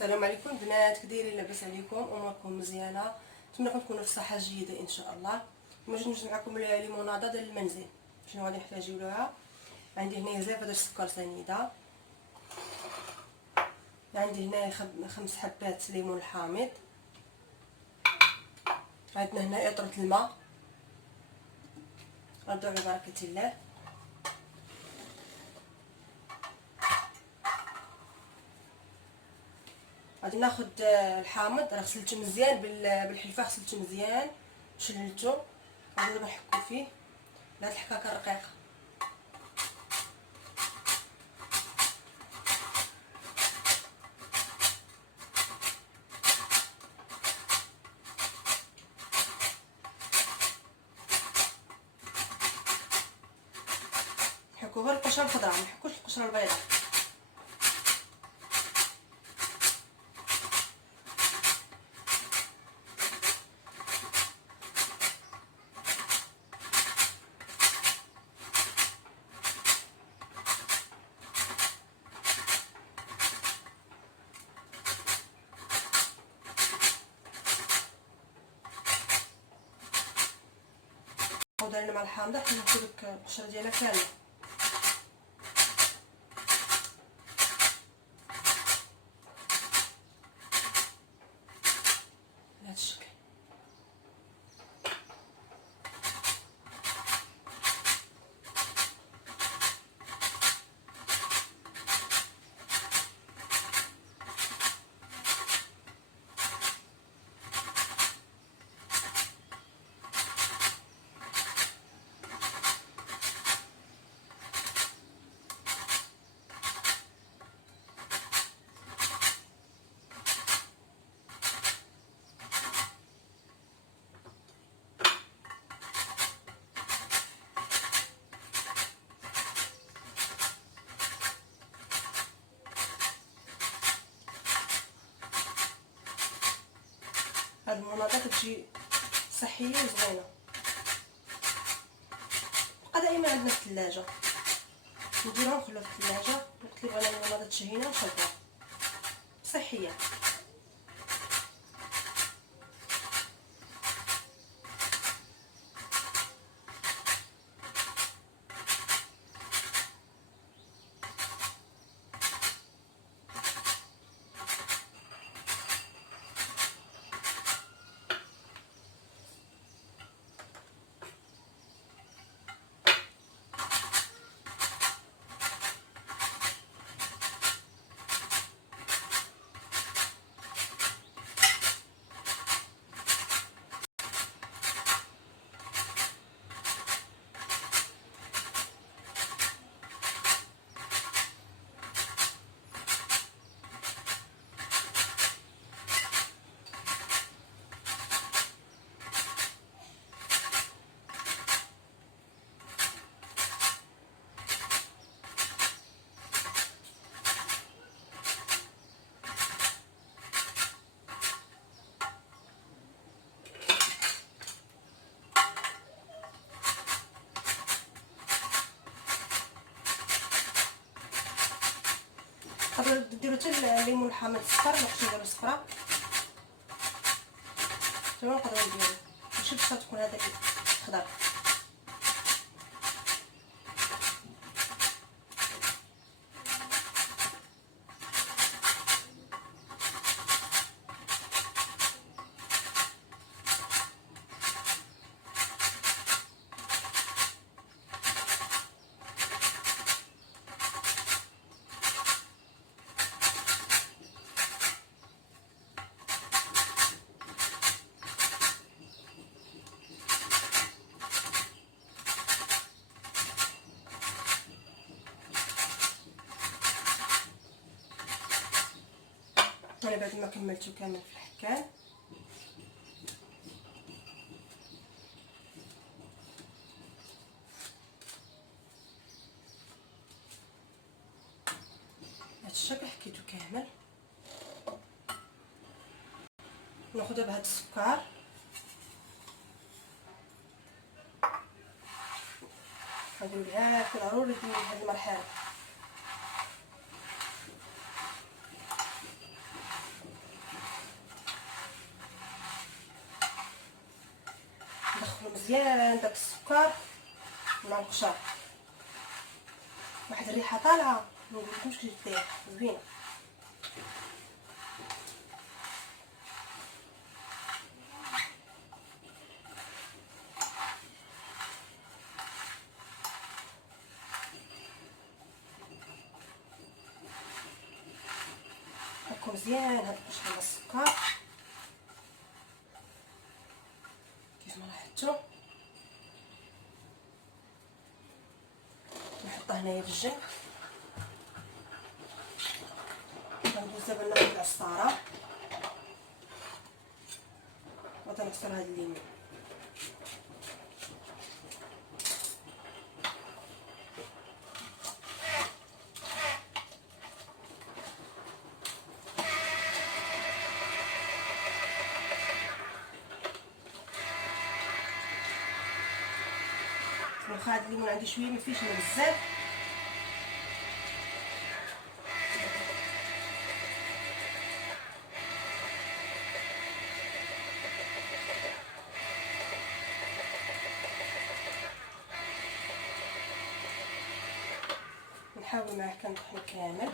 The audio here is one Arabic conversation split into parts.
السلام عليكم بنات، كدايرين؟ لاباس عليكم؟ اموركم مزيانه؟ نتمنى تكونوا في صحه جيده ان شاء الله. اليوم جيت نوجد معكم ليموناده ديال المنزل. شنو غادي نحتاجو لها؟ عندي هنايا زيفه ديال السكر سنيده، عندي هنايا 5 حبات ليمون الحامض، عندنا هنا قطره الماء، غنبداو على بركه الله. غادي ناخد الحامض، راه غسلته مزيان بالحلفه، غسلته مزيان شللته. غادي دابا نحكو فيه لهاد الحكاكه الرقيقه. نحكو غير القشره الخضراء، ما نحكوش القشره البيضاء. ودرنا مع الحامضه حتى نحكو ديك القشره ديالها كامله. بهذا الشكل. هاد المناطق كتجي صحيه وزوينه، بقى دائما عندنا في الثلاجه، نديروها ونخلوها في الثلاجه. قلت لي بغينا المناطق تشهينا ونخلطوها صحيه. تقدروا ديروا حتى الليمون الحامض الصفر، لا خصو نديرو صفرا تما نقدروا نديرو، ماشي بصح تكون هذاك خضر. انا بعد ما كملتو كامل في الحكان بهذا الشكل حكيتو كامل. ناخذ دابا هاد السكر غادي نديرها في ضروري في هاد المرحله. مزيان داك السكر مع القشر. واحد الريحه طالعه ما نقولكمش كي تطيح زوينه. هاكو مزيان هاد القشر مع السكر كيف ما لاحظتوا. نحطها هنايا في الجنب. غندوز دابا ناخد العصاره وتنعصر هاد الليمون. واخا هاد الليمون عندي شويه ما فيهش بزاف، نحاول معاه كنطحن كامل.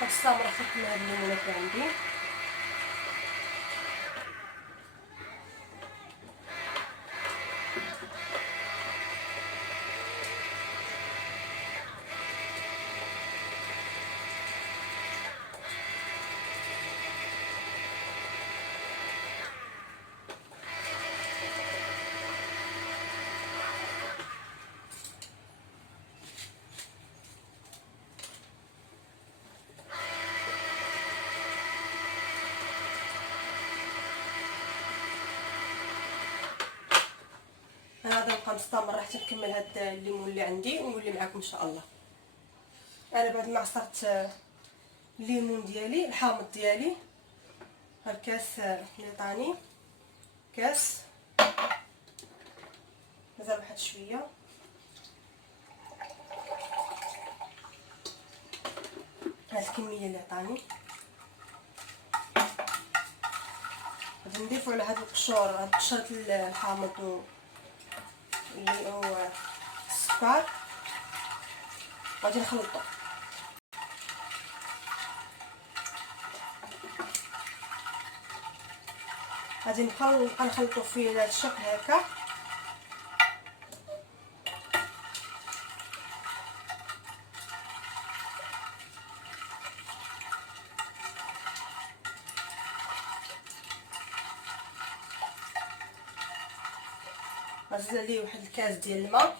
هاد السامره خدت من هاد الليمونات اللي عندي. انا غادي نبقى مستمره حتى نكمل هاد الليمون اللي عندي ونولي معكم ان شاء الله. انا بعد ما عصرت الليمون ديالي الحامض ديالي، هالكاس اللي عطاني كاس، مازال واحد شويه. هاد الكميه اللي عطاني غادي نضيفو على هاد القشور، هاد قشره الحامض اللي هو السكر، غادي نخلطو. غادي نبقى نخلطو فيه على هاد الشكل هكا. غنزيد عليه واحد الكاس ديال الماء.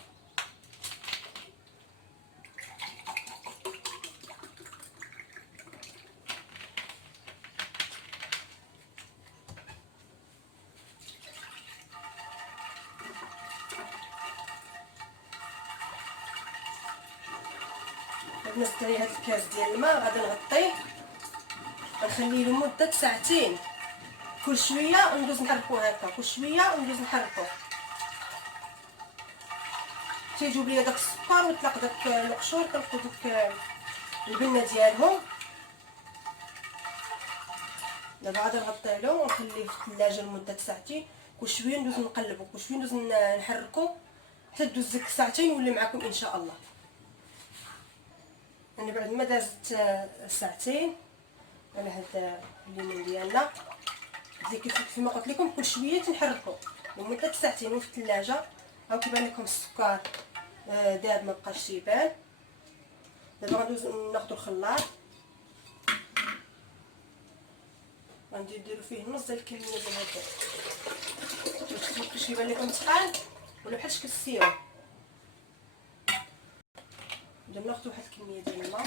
نزلت عليه هاد الكاس ديال الماء، غادي نغطيه غنخليه لمده ساعتين. كل شويه ندوز نحركوه هكا، كل شويه ندوز نحركوه تيجيب ليا داك السكر ويطلق داك القشور، كنلقوا ديك البنه ديالهم. دابا غادي نغطيه له ونخليه في الثلاجه لمده ساعتين. كل شويه ندوز نقلبو، كل شويه ندوز نحركو حتى دوز ديك الساعتين ونولي معكم ان شاء الله. انا بعد ما دازت ساعتين على هاد الليمون ديالنا، كيف ما قلت لكم كل شويه تنحركو لمده ساعتين وفي الثلاجه. هاو كيبان لكم السكر داب ما بقاش يبان. دابا غندوز ناخذ الخلاط، غنديرو فيه نص ديال الكميه ديال هذا. كيفاش كيبان لكم ثقال ولا بحال شكل السيرو. دابا ناخذ واحد الكميه ديال الماء،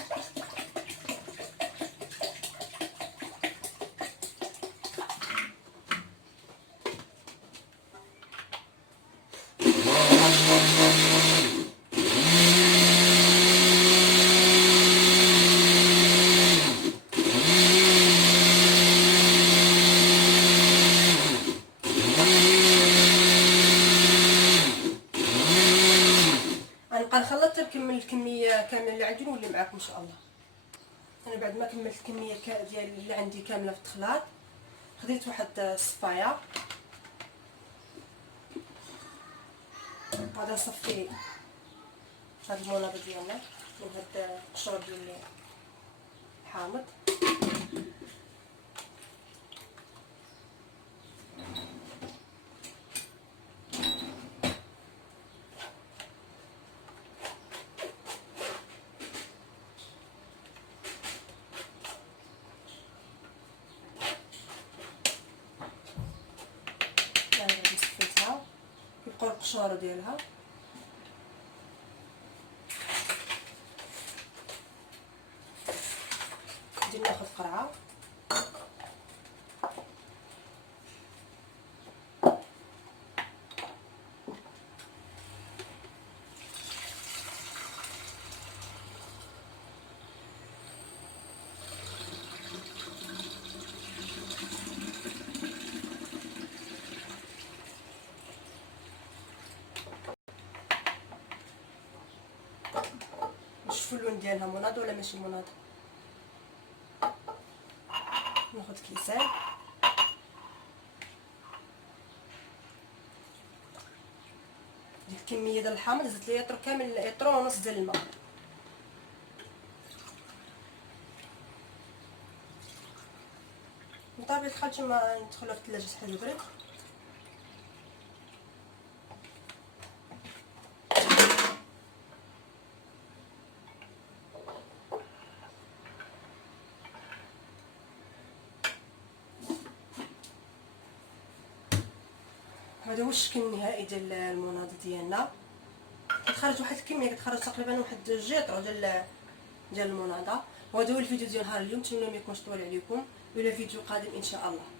الكميه كامله اللي عندي نولي معاكم ان شاء الله. انا بعد ما كملت الكميه ديال اللي عندي كامله في الخلاط، خديت واحد الصفايه غادي نصفي هاد المناضه ديالنا من هاد القشور ديال الحامض. هادي صفيتها كيبقاو القشور ديالها. نجي ناخذ قرعه نشوفوا اللون ديالها مناض ولا ماشي مناض. ناخذ كيسان الكميه ديال الحامض، زدت ليا يطر كامل يطر ونص ديال الماء. بطبيعه الحال تما ندخلوها في الثلاجه حتى يبرد. هذا هو الشكل النهائي ديال المناضه ديالنا. كتخرج واحد الكميه، كتخرج تقريبا واحد 2 لتر ديال المناضه. وهذا هو الفيديو ديال نهار اليوم. نتمنى ما يكونش طويل عليكم، والى فيديو قادم ان شاء الله.